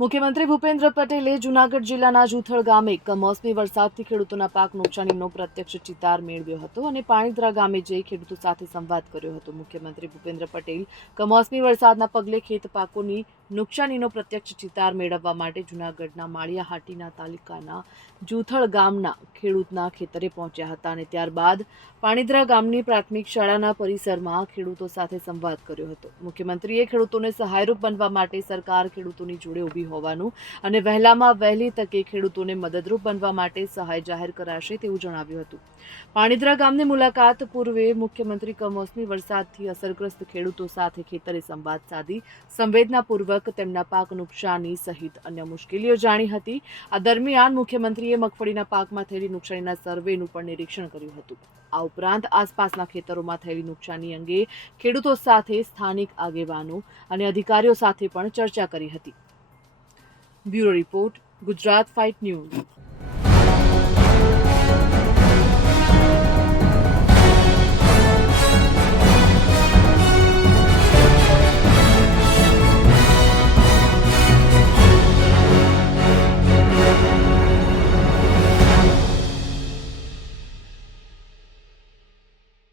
મુખ્યમંત્રી ભૂપેન્દ્ર પટેલે જૂનાગઢ જિલ્લાના જૂથળ ગામે કમોસમી વરસાદથી ખેડૂતોના પાક નુકસાનીનો પ્રત્યક્ષ ચિતાર મેળવ્યો હતો અને પાણીદરા ગામે જઈ ખેડૂતો સાથે સંવાદ કર્યો હતો. મુખ્યમંત્રી ભૂપેન્દ્ર પટેલ કમોસમી વરસાદના પગલે ખેત પાકોની નુકસાનીનો પ્રત્યક્ષ ચિતાર મેળવવા માટે જૂનાગઢના માળિયાહાટીના તાલુકાના જૂથળ ગામના ખેડૂતના ખેતરે પહોંચ્યા હતા અને ત્યારબાદ પાણીદ્રા ગામની પ્રાથમિક શાળાના પરિસરમાં ખેડૂતો સાથે સંવાદ કર્યો હતો. મુખ્યમંત્રીએ ખેડૂતોને સહાયરૂપ બનવા માટે સરકાર ખેડૂતોની જોડે ઊભી હોવાનું અને વહેલામાં વહેલી તકે ખેડૂતોને મદદરૂપ બનવા માટે સહાય જાહેર કરાશે તેવું જણાવ્યું હતું. પાણીદ્રા ગામની મુલાકાત પૂર્વે મુખ્યમંત્રી કમોસમી વરસાદથી અસરગ્રસ્ત ખેડૂતો સાથે ખેતરે સંવાદ સાધી સંવેદનાપૂર્વક તેમના પાક નુકસાની સહિત અન્ય મુશ્કેલીઓ જાણી હતી. આ દરમિયાન મુખ્યમંત્રીએ મગફળીના પાકમાં થયેલી નુકસાનીના સર્વેનું પણ નિરીક્ષણ કર્યું હતું. આ ઉપરાંત આસપાસના ખેતરોમાં થયેલી નુકસાની અંગે ખેડૂતો સાથે સ્થાનિક આગેવાનો અને અધિકારીઓ સાથે પણ ચર્ચા કરી હતી. Bureau report, Gujarat fight news.